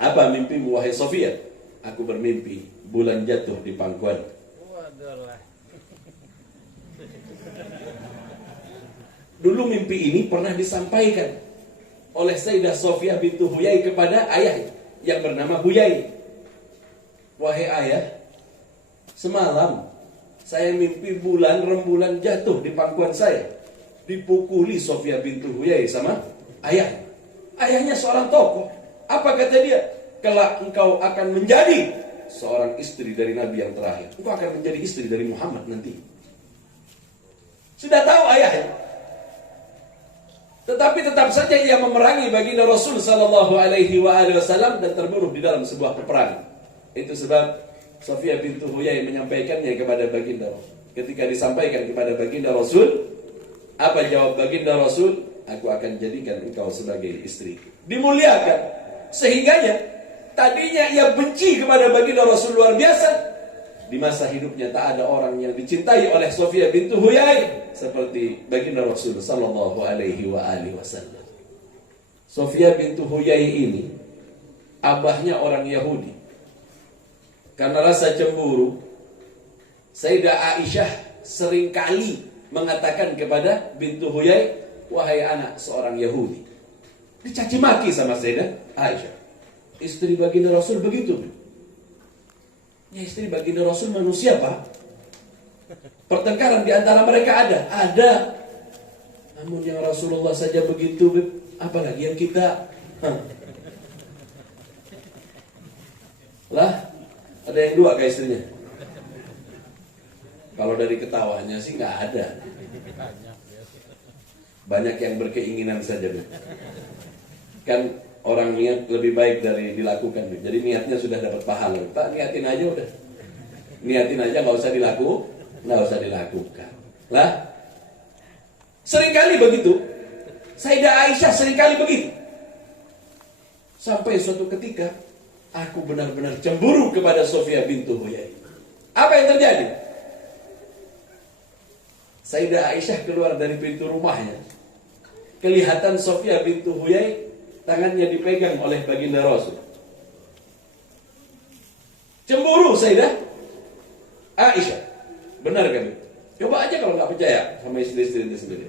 Apa mimpimu wahai Sofia? Aku bermimpi bulan jatuh di pangkuan. Dulu mimpi ini pernah disampaikan oleh Sayyidah Sofia bintu Huyai kepada ayahnya yang bernama Huyai. Wahai ayah, semalam saya mimpi rembulan jatuh di pangkuan saya. Dipukuli Sofia bintu Huyai sama ayahnya. Ayahnya seorang tokoh. Apa kata dia? Kelak engkau akan menjadi seorang istri dari Nabi yang terakhir. Engkau akan menjadi istri dari Muhammad nanti. Sudah tahu ayahnya. Tetapi tetap saja ia memerangi baginda Rasul sallallahu alaihi wasallam dan terbunuh di dalam sebuah peperangan. Itu sebab Sofia bintu Huyai menyampaikannya kepada baginda Rasul. Ketika disampaikan kepada baginda Rasul, apa jawab baginda Rasul? Aku akan jadikan engkau sebagai istri. Dimuliakan. Sehingganya tadinya ia benci kepada baginda Rasul luar biasa. Di masa hidupnya tak ada orang yang dicintai oleh Sofia bintu Huyai seperti baginda Rasul sallallahu alaihi wasallam. Sofia bintu Huyai ini abahnya orang Yahudi. Karena rasa cemburu, Sayyidah Aisyah seringkali mengatakan kepada bintu Huyai, wahai anak seorang Yahudi. Dicaci maki sama Sayyidah Aisyah. Istri baginda Rasul begitu. Ya, istri baginda Rasul manusia, Pak. Pertengkaran di antara mereka ada. Namun yang Rasulullah saja begitu, apalagi yang kita. Lah, ada yang dua ke istrinya. Kalau dari ketawanya sih nggak ada. Banyak yang berkeinginan saja. Kan orang niat lebih baik dari dilakukan. Jadi niatnya sudah dapat pahala. Pak, niatin aja udah. Niatin aja, nggak usah dilakukan. Lah, seringkali begitu. Sayyidah Aisyah seringkali begitu. Sampai suatu ketika aku benar-benar cemburu kepada Sofia bintu Huyai. Apa yang terjadi? Sayyidah Aisyah keluar dari pintu rumahnya. Kelihatan Sofia bintu Huyai tangannya dipegang oleh baginda Rasul. Cemburu Sayyidah Aisyah. Benar kan? Coba aja kalau nggak percaya sama istri-istri itu sendiri.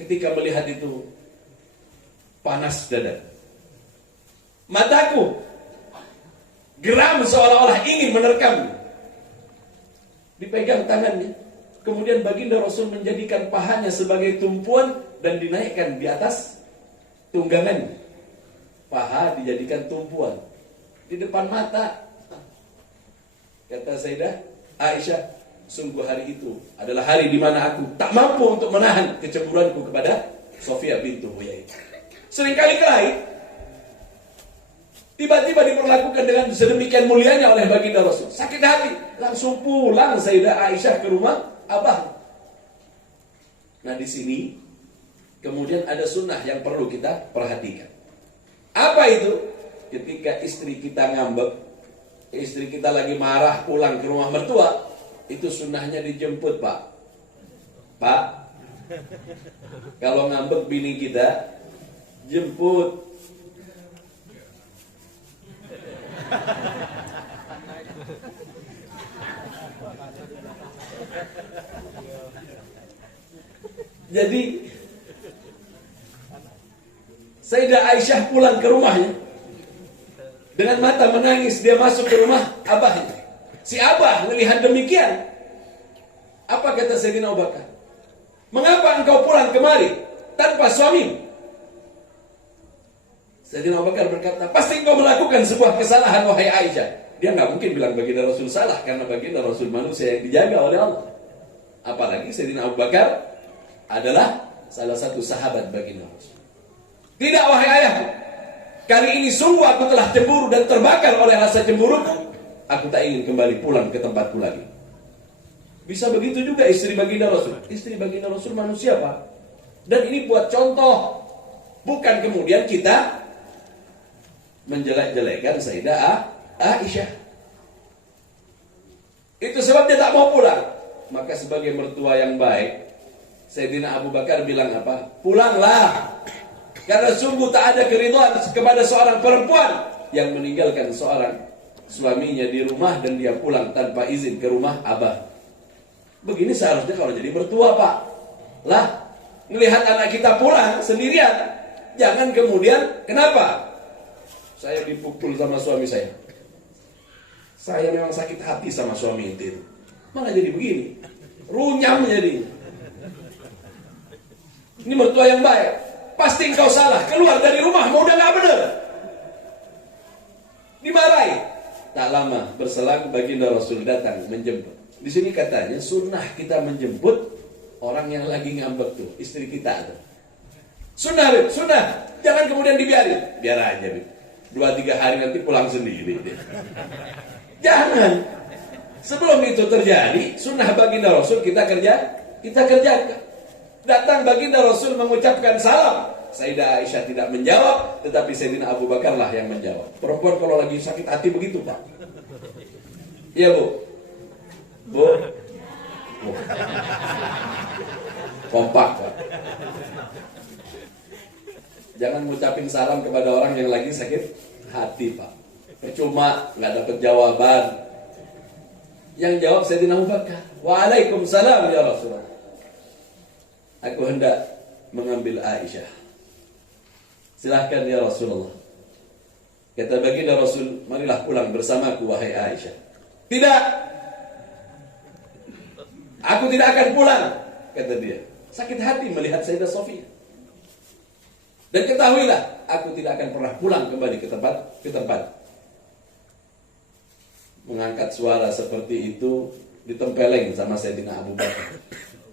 Ketika melihat itu, panas dada. Mataku geram seolah-olah ingin menerkam. Dipegang tangannya. Kemudian baginda Rasul menjadikan pahanya sebagai tumpuan dan dinaikkan di atas tunggangannya. Paha dijadikan tumpuan di depan mata. Kata Sayyidah Aisyah, sungguh hari itu adalah hari di mana aku tak mampu untuk menahan kecemburuanku kepada Sofia bintu Huyai. Seringkali kelahi tiba-tiba diperlakukan dengan sedemikian mulianya oleh baginda Rasul. Sakit hati, langsung pulang Sayyidah Aisyah ke rumah abah. Nah, di sini kemudian ada sunnah yang perlu kita perhatikan. Apa itu? Ketika istri kita ngambek, istri kita lagi marah pulang ke rumah mertua, itu sunnahnya dijemput, Pak. Pak, kalau ngambek bini kita, jemput. Jadi Sayyidah Aisyah pulang ke rumahnya dengan mata menangis. Dia masuk ke rumah abahnya. Si abah melihat demikian, apa kata Sayyidina Abu Bakar? Mengapa engkau pulang kemari tanpa suami? Sayyidina Abu Bakar berkata, pasti engkau melakukan sebuah kesalahan wahai Aisyah. Dia nggak mungkin bilang baginda Rasul salah, karena baginda Rasul manusia yang dijaga oleh Allah. Apalagi Sayyidina Abu Bakar adalah salah satu sahabat baginda Rasul. Tidak wahai ayahku, kali ini sungguh aku telah cemburu dan terbakar oleh rasa cemburuku. Aku tak ingin kembali pulang ke tempatku lagi. Bisa begitu juga istri baginda Rasul. Istri baginda Rasul manusia, Pak. Dan ini buat contoh. Bukan kemudian kita menjelek-jelekan Sayyidah Aisyah. Itu sebab dia tak mau pulang. Maka sebagai mertua yang baik, Sayyidina Abu Bakar bilang apa? Pulanglah. Karena sungguh tak ada keridhaan kepada seorang perempuan yang meninggalkan seorang suaminya di rumah dan dia pulang tanpa izin ke rumah abah. Begini seharusnya kalau jadi mertua, Pak. Lah, melihat anak kita pulang sendirian, jangan kemudian, kenapa? Saya dipukul sama suami saya. Saya memang sakit hati sama suami itu. Malah jadi begini. Runyam jadi. Ini mertua yang baik. Pasti engkau salah. Keluar dari rumah, mau udah gak bener. Dimarahi. Tak lama berselang baginda Rasul datang menjemput. Di sini katanya sunnah kita menjemput orang yang lagi ngambek tuh, istri kita tuh. Sunnah, Bib, sunnah. Jangan kemudian dibiarin. Biar aja, Bib. 2-3 hari nanti pulang sendiri. Jangan. Sebelum itu terjadi, sunnah baginda Rasul kita kerjakan. Datang baginda Rasul mengucapkan salam. Sayyidah Aisyah tidak menjawab, tetapi Sayyidina Abu Bakar lah yang menjawab. Perempuan kalau lagi sakit hati begitu, Pak. Iya, Bu. Bu. Kompak, Pak. Jangan ngucapin salam kepada orang yang lagi sakit hati, Pak. Cuma nggak dapat jawaban. Yang jawab Sayyidina Abu Bakar, "Waalaikumsalam ya Rasulullah. Aku hendak mengambil Aisyah." "Silahkan ya Rasulullah." Kata baginda Rasul, "Marilah pulang bersamaku wahai Aisyah." "Tidak, aku tidak akan pulang," kata dia. Sakit hati melihat Sayyidah Sofia. "Dan ketahuilah, aku tidak akan pernah pulang kembali ke tempat." Mengangkat suara seperti itu ditempeleng sama Sayyidina Abu Bakar.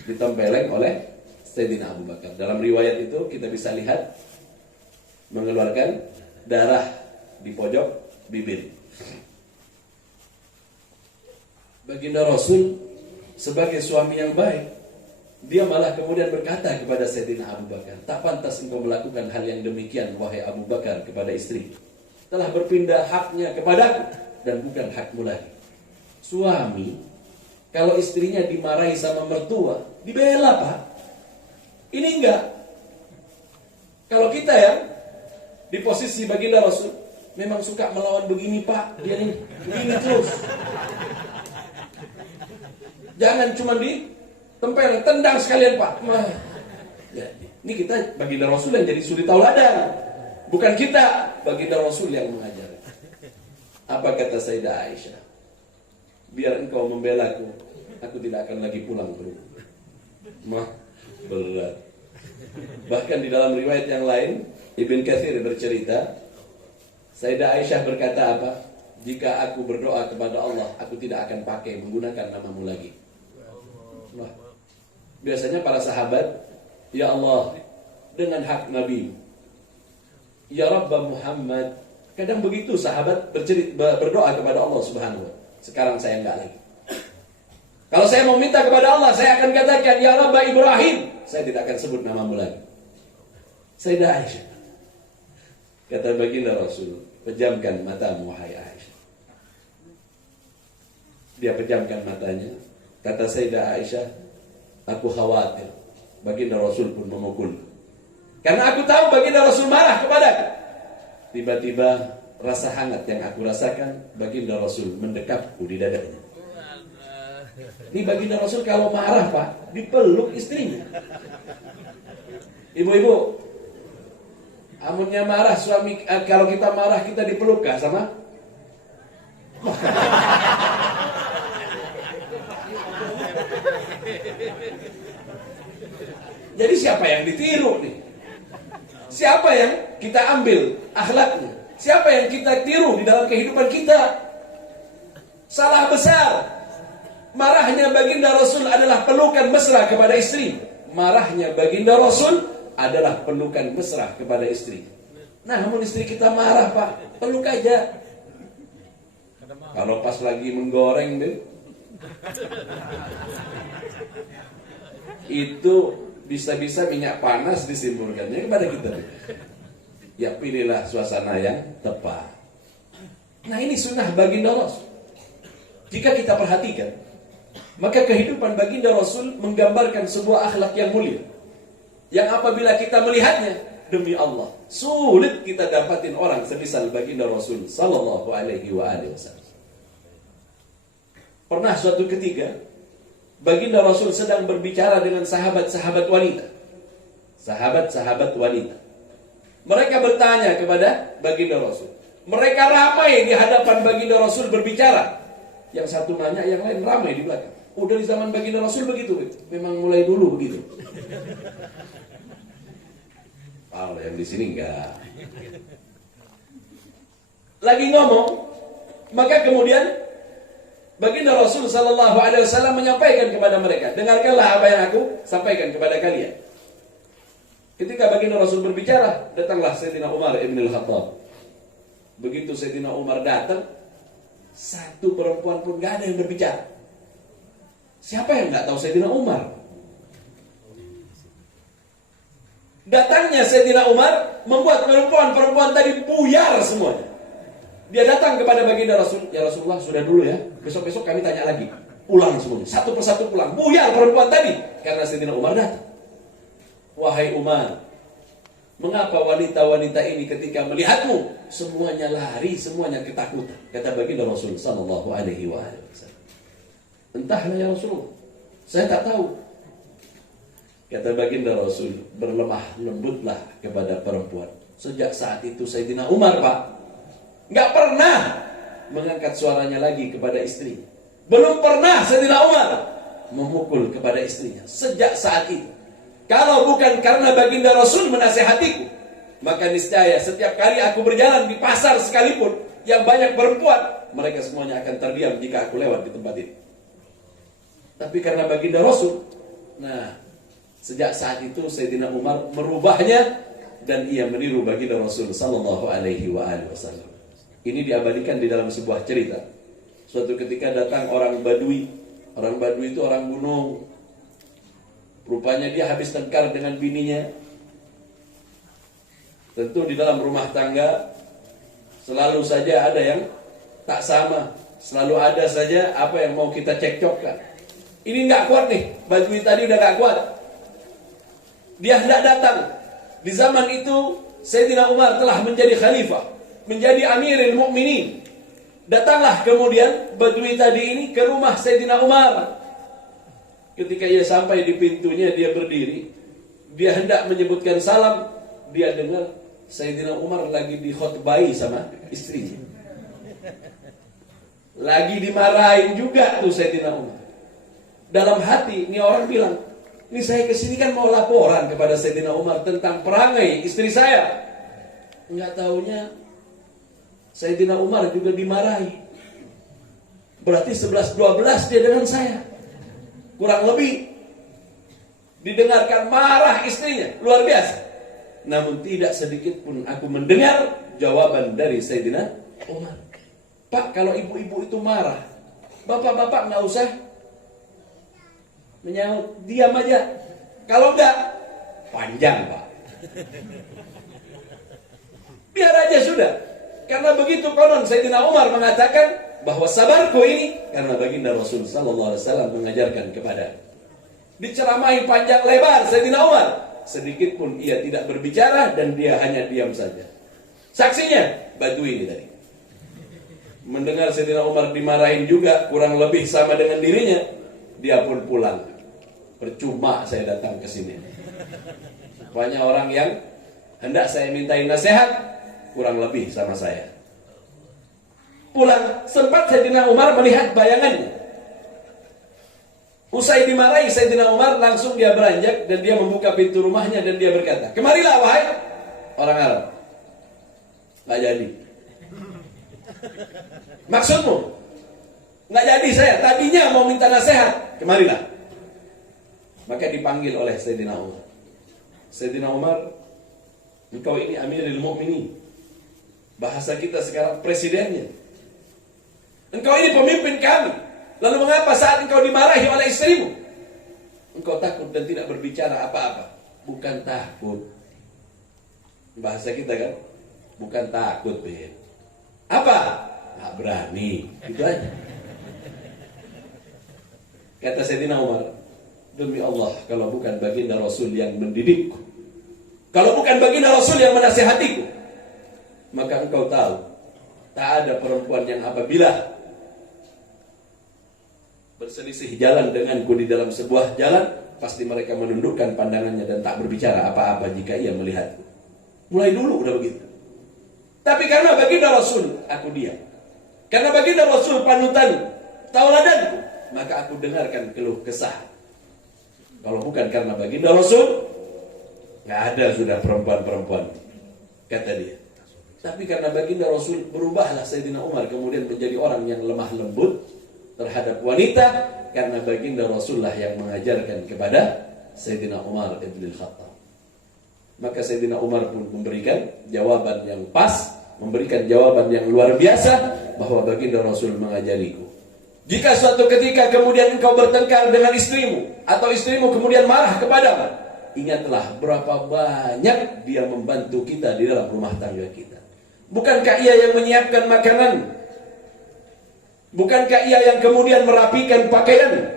Ditempeleng oleh Sayyidina Abu Bakar. Dalam riwayat itu kita bisa lihat mengeluarkan darah di pojok bibir. Baginda Rasul sebagai suami yang baik, dia malah kemudian berkata kepada Sayyidina Abu Bakar, "Tak pantas engkau melakukan hal yang demikian wahai Abu Bakar kepada istri. Telah berpindah haknya kepadaku dan bukan hakmu lagi." Suami kalau istrinya dimarahi sama mertua, dibela, Pak. Ini enggak. Kalau kita ya di posisi baginda Rasul, memang suka melawan begini, Pak, dia ini begini terus. Jangan cuma ditempel, tendang sekalian, Pak. Ya, ini kita baginda Rasul yang jadi suri tauladan. Bukan kita, baginda Rasul yang mengajar. Apa kata Sayyidah Aisyah? "Biar engkau membelaku, aku tidak akan lagi pulang ke rumah." Berat. Bahkan di dalam riwayat yang lain, Ibn Katsir bercerita, Sayyidah Aisyah berkata apa? "Jika aku berdoa kepada Allah, aku tidak akan pakai menggunakan namamu lagi." Wah. Biasanya para sahabat, "Ya Allah, dengan hak Nabi, ya Rabb Muhammad." Kadang begitu sahabat berdoa kepada Allah Subhanahu wa Ta'ala. Sekarang saya enggak lagi. Kalau saya mau minta kepada Allah, saya akan katakan, "Ya Rabb Ibrahim." Saya tidak akan sebut namamu lagi. Sayyidah Aisyah, kata baginda Rasul, "Pejamkan matamu wahai Aisyah." Dia pejamkan matanya. Kata Sayyidah Aisyah, "Aku khawatir baginda Rasul pun memukul. Karena aku tahu baginda Rasul marah kepadaku." Tiba-tiba rasa hangat yang aku rasakan, baginda Rasul mendekapku di dadanya. Ini baginda Rasul kalau marah, Pak, dipeluk istrinya. Ibu-ibu, amunnya marah suami, kalau kita marah kita dipeluk kah sama? Jadi siapa yang ditiru nih? Siapa yang kita ambil akhlaknya? Siapa yang kita tiru di dalam kehidupan kita? Salah besar. Marahnya baginda Rasul adalah pelukan mesra kepada istri. Marahnya baginda Rasul adalah pelukan mesra kepada istri. Nah, namun istri kita marah, Pak, peluk aja. Kalau pas lagi menggoreng deh, itu bisa-bisa minyak panas disimburkannya kepada kita. Ya pilihlah suasana yang tepat. Nah, ini sunnah baginda Rasul. Jika kita perhatikan, maka kehidupan baginda Rasul menggambarkan sebuah akhlak yang mulia, yang apabila kita melihatnya, demi Allah, sulit kita dapatin orang semisal baginda Rasul sallallahu alaihi wasallam. Pernah suatu ketika baginda Rasul sedang berbicara dengan sahabat-sahabat wanita. Sahabat-sahabat wanita. Mereka bertanya kepada baginda Rasul. Mereka ramai di hadapan baginda Rasul berbicara. Yang satu nanya, yang lain ramai di belakang. Oh, dari zaman baginda Rasul begitu, memang mulai dulu begitu. Kalau yang di sini enggak. Lagi ngomong, maka kemudian baginda Rasul sallallahu alaihi wasallam menyampaikan kepada mereka, "Dengarkanlah apa yang aku sampaikan kepada kalian." Ketika baginda Rasul berbicara, datanglah Sayyidina Umar ibn al-Khattab. Begitu Sayyidina Umar datang, satu perempuan pun gak ada yang berbicara. Siapa yang gak tahu Sayyidina Umar? Datangnya Sayyidina Umar membuat perempuan-perempuan tadi buyar semuanya. Dia datang kepada baginda Rasul, "Ya Rasulullah, sudah dulu ya, besok-besok kami tanya lagi." Pulang semuanya, satu persatu pulang. Buyar perempuan tadi karena Sayyidina Umar datang. "Wahai Umar, mengapa wanita-wanita ini ketika melihatmu semuanya lari, semuanya ketakutan?" Kata baginda Rasul sallallahu alaihi wasallam. Entahlah ya Rasulullah, saya tak tahu. Kata baginda Rasul, berlemah lembutlah kepada perempuan. Sejak saat itu Sayyidina Umar, Pak, nggak pernah mengangkat suaranya lagi kepada istri. Belum pernah Sayyidina Umar memukul kepada istrinya. Sejak saat itu, kalau bukan karena baginda Rasul menasehatiku, maka niscaya setiap kali aku berjalan di pasar sekalipun yang banyak perempuan, mereka semuanya akan terdiam jika aku lewat di tempat ini. Tapi karena baginda Rasul, nah, sejak saat itu Sayyidina Umar merubahnya dan ia meniru baginda Rasul sallallahu alaihi wasallam. Ini diabadikan di dalam sebuah cerita. Suatu ketika datang orang Badui. Orang Badui itu orang gunung. Rupanya dia habis tengkar dengan bininya. Tentu di dalam rumah tangga selalu saja ada yang tak sama. Selalu ada saja apa yang mau kita cekcokkan. Ini nggak kuat nih, Badui tadi udah nggak kuat. Dia hendak datang. Di zaman itu Sayyidina Umar telah menjadi khalifah, menjadi Amirul Mukminin. Datanglah kemudian Badui tadi ini ke rumah Sayyidina Umar. Ketika ia sampai di pintunya, dia berdiri. Dia hendak menyebutkan salam. Dia dengar Sayyidina Umar lagi dikhotbahi sama istrinya. Lagi dimarahin juga tuh Sayyidina Umar. Dalam hati, ini orang bilang, ini saya kesini kan mau laporan kepada Sayyidina Umar tentang perangai istri saya. Enggak taunya Sayyidina Umar juga dimarahi. Berarti 11-12 dia dengan saya. Kurang lebih didengarkan marah istrinya, luar biasa. Namun tidak sedikit pun aku mendengar jawaban dari Sayyidina Umar. Pak, kalau ibu-ibu itu marah, bapak-bapak nggak usah menyaut, diam aja. Kalau enggak, panjang Pak. Biar aja sudah. Karena begitu konon Sayyidina Umar mengatakan bahwa sabarku ini karena baginda Rasul sallallahu alaihi wasallam mengajarkan kepada. Diceramahi panjang lebar Sayyidina Umar, sedikit pun ia tidak berbicara dan dia hanya diam saja. Saksinya Badui ini tadi. Mendengar Sayyidina Umar dimarahin juga kurang lebih sama dengan dirinya, dia pun pulang. Percuma saya datang ke sini. Banyak orang yang hendak saya mintai nasihat, kurang lebih sama saya. Pulang, sempat Sayyidina Umar melihat bayangannya. Usai dimarahi Sayyidina Umar, langsung dia beranjak dan dia membuka pintu rumahnya dan dia berkata, "Kemarilah wahai orang Arab." Nggak jadi. Maksudmu? Nggak jadi saya, tadinya mau minta nasihat. Kemarilah. Maka dipanggil oleh Sayyidina Umar. Sayyidina Umar, engkau ini Amirul Mukminin. Bahasa kita sekarang presidennya. Engkau ini pemimpin kami. Lalu mengapa saat engkau dimarahi oleh istrimu, engkau takut dan tidak berbicara apa-apa? Bukan takut. Bahasa kita kan, bukan takut, Ben. Apa? Nggak berani. Itu aja. Kata Sayyidina Umar, demi Allah, kalau bukan baginda Rasul yang mendidikku, kalau bukan baginda Rasul yang menasihatiku, maka engkau tahu, tak ada perempuan yang apabila berselisih jalan denganku di dalam sebuah jalan, pasti mereka menundukkan pandangannya dan tak berbicara apa-apa jika ia melihatku. Mulai dulu udah begitu. Tapi karena baginda Rasul, aku diam. Karena baginda Rasul panutan, tauladanku, maka aku dengarkan keluh kesah. Kalau bukan karena baginda Rasul, nggak ada sudah perempuan-perempuan, kata dia. Tapi karena baginda Rasul, berubahlah Sayyidina Umar kemudian menjadi orang yang lemah lembut terhadap wanita, karena baginda Rasulullah yang mengajarkan kepada Sayyidina Umar ibn al-Khattab. Maka Sayyidina Umar pun memberikan jawaban yang pas, memberikan jawaban yang luar biasa, bahwa baginda Rasul mengajariku. Jika suatu ketika kemudian engkau bertengkar dengan istrimu, atau istrimu kemudian marah kepadamu, ingatlah berapa banyak dia membantu kita di dalam rumah tangga kita. Bukankah ia yang menyiapkan makanan? Bukankah ia yang kemudian merapikan pakaian?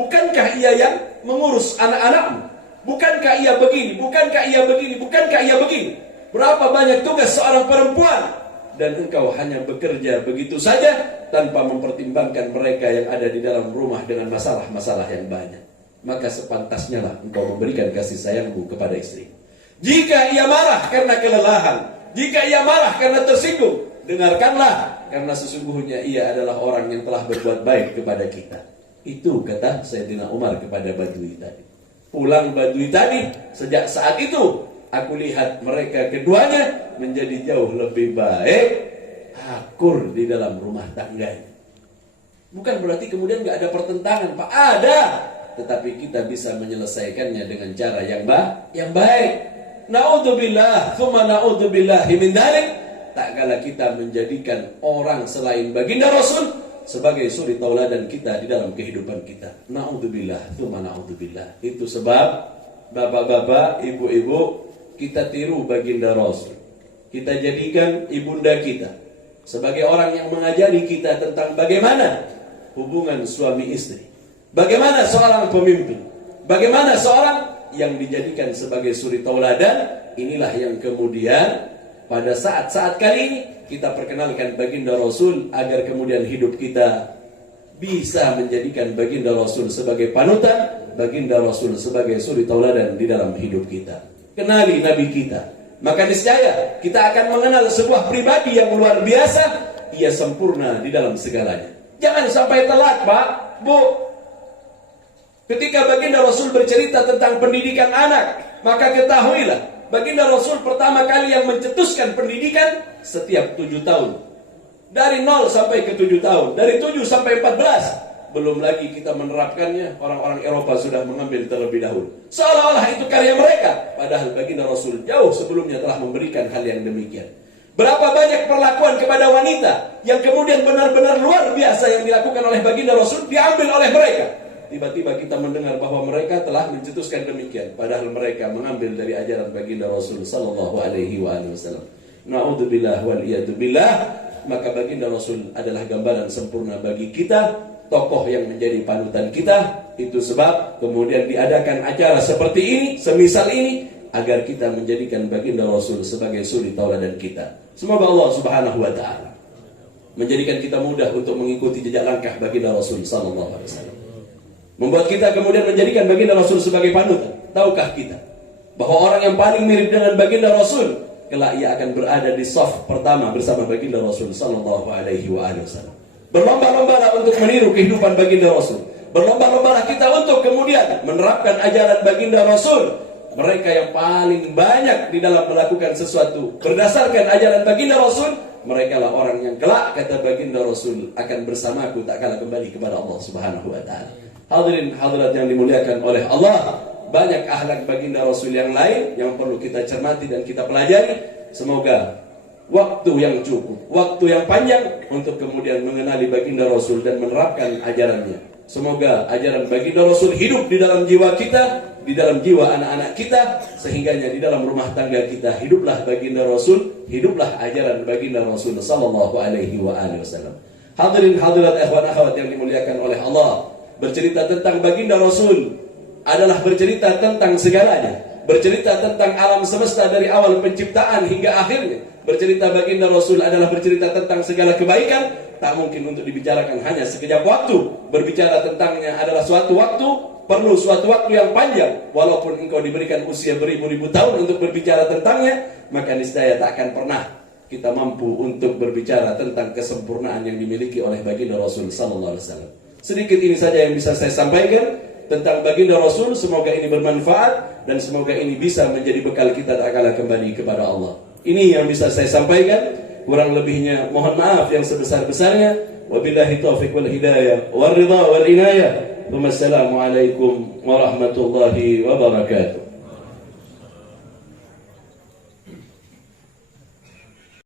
Bukankah ia yang mengurus anak-anakmu? Bukankah ia begini? Bukankah ia begini? Bukankah ia begini? Berapa banyak tugas seorang perempuan dan engkau hanya bekerja begitu saja tanpa mempertimbangkan mereka yang ada di dalam rumah dengan masalah-masalah yang banyak, maka sepantasnya lah engkau memberikan kasih sayangmu kepada istri. Jika ia marah karena kelelahan, jika ia marah karena tersinggung, dengarkanlah, karena sesungguhnya ia adalah orang yang telah berbuat baik kepada kita. Itu kata Sayyidina Umar kepada Badui tadi. Pulang Badui tadi, sejak saat itu aku lihat mereka keduanya menjadi jauh lebih baik, akur di dalam rumah tangganya. Bukan berarti kemudian gak ada pertentangan, Pak. Ada, tetapi kita bisa menyelesaikannya dengan cara yang baik. Na'udzubillah, thumma na'udzubillahi min dzalik. Tak kala kita menjadikan orang selain baginda Rasul sebagai suri tauladan kita di dalam kehidupan kita. Na'udzubillah, thumma na'udzubillah. Itu sebab bapak-bapak, ibu-ibu, kita tiru baginda Rasul. Kita jadikan ibunda kita sebagai orang yang mengajari kita tentang bagaimana hubungan suami istri, bagaimana seorang pemimpin, bagaimana seorang yang dijadikan sebagai suri tauladan. Inilah yang kemudian pada saat-saat kali ini kita perkenalkan baginda Rasul, agar kemudian hidup kita bisa menjadikan baginda Rasul sebagai panutan, baginda Rasul sebagai suri tauladan di dalam hidup kita. Kenali Nabi kita, maka niscaya kita akan mengenal sebuah pribadi yang luar biasa. Ia sempurna di dalam segalanya. Jangan sampai telat, Pak, Bu. Ketika baginda Rasul bercerita tentang pendidikan anak, maka ketahuilah baginda Rasul pertama kali yang mencetuskan pendidikan setiap 7 tahun. Dari 0 sampai ke 7 tahun, dari 7 sampai 14. Belum lagi kita menerapkannya, orang-orang Eropa sudah mengambil terlebih dahulu. Seolah-olah itu karya mereka, padahal baginda Rasul jauh sebelumnya telah memberikan hal yang demikian. Berapa banyak perlakuan kepada wanita yang kemudian benar-benar luar biasa yang dilakukan oleh baginda Rasul diambil oleh mereka. Tiba-tiba kita mendengar bahwa mereka telah mencetuskan demikian, padahal mereka mengambil dari ajaran baginda Rasul sallallahu alaihi wasallam. Na'udzubillah wal iyadu billah. Maka baginda Rasul adalah gambaran sempurna bagi kita, tokoh yang menjadi panutan kita. Itu sebab kemudian diadakan acara seperti ini, semisal ini, agar kita menjadikan baginda Rasul sebagai suri tauladan kita. Semoga Allah Subhanahu wa taala menjadikan kita mudah untuk mengikuti jejak langkah baginda Rasul sallallahu alaihi wasallam. Membuat kita kemudian menjadikan baginda Rasul sebagai panutan. Tahukah kita bahwa orang yang paling mirip dengan baginda Rasul kelak ia akan berada di saf pertama bersama baginda Rasul sallallahu alaihi wasallam. Berlomba-lombalah untuk meniru kehidupan baginda Rasul. Berlomba-lombalah kita untuk kemudian menerapkan ajaran baginda Rasul. Mereka yang paling banyak di dalam melakukan sesuatu berdasarkan ajaran baginda Rasul, mereka lah orang yang kelak, kata baginda Rasul, akan bersamaku tak kala kembali kepada Allah Subhanahu wa taala. Hadirin hadirat yang dimuliakan oleh Allah, banyak akhlak baginda Rasul yang lain yang perlu kita cermati dan kita pelajari. Semoga waktu yang cukup, waktu yang panjang untuk kemudian mengenali baginda Rasul dan menerapkan ajarannya. Semoga ajaran baginda Rasul hidup di dalam jiwa kita, di dalam jiwa anak-anak kita, sehingganya di dalam rumah tangga kita hiduplah baginda Rasul, hiduplah ajaran baginda Rasul sallallahu alaihi wasallam. Hadirin hadirat ikhwan akhwat yang dimuliakan oleh Allah, bercerita tentang baginda Rasul adalah bercerita tentang segalanya. Bercerita tentang alam semesta dari awal penciptaan hingga akhirnya. Bercerita baginda Rasul adalah bercerita tentang segala kebaikan. Tak mungkin untuk dibicarakan hanya sekejap waktu. Berbicara tentangnya adalah suatu waktu, perlu suatu waktu yang panjang. Walaupun engkau diberikan usia beribu-ribu tahun untuk berbicara tentangnya, maka niscaya tak akan pernah kita mampu untuk berbicara tentang kesempurnaan yang dimiliki oleh baginda Rasul sallallahu alaihi wasallam. Sedikit ini saja yang bisa saya sampaikan tentang baginda Rasul. Semoga ini bermanfaat dan semoga ini bisa menjadi bekal kita tak kala kembali kepada Allah. Ini yang bisa saya sampaikan. Kurang lebihnya mohon maaf yang sebesar-besarnya. Wabillahi taufiq wal hidayah wal ridha wal inayah. Wassalamualaikum warahmatullahi wabarakatuh.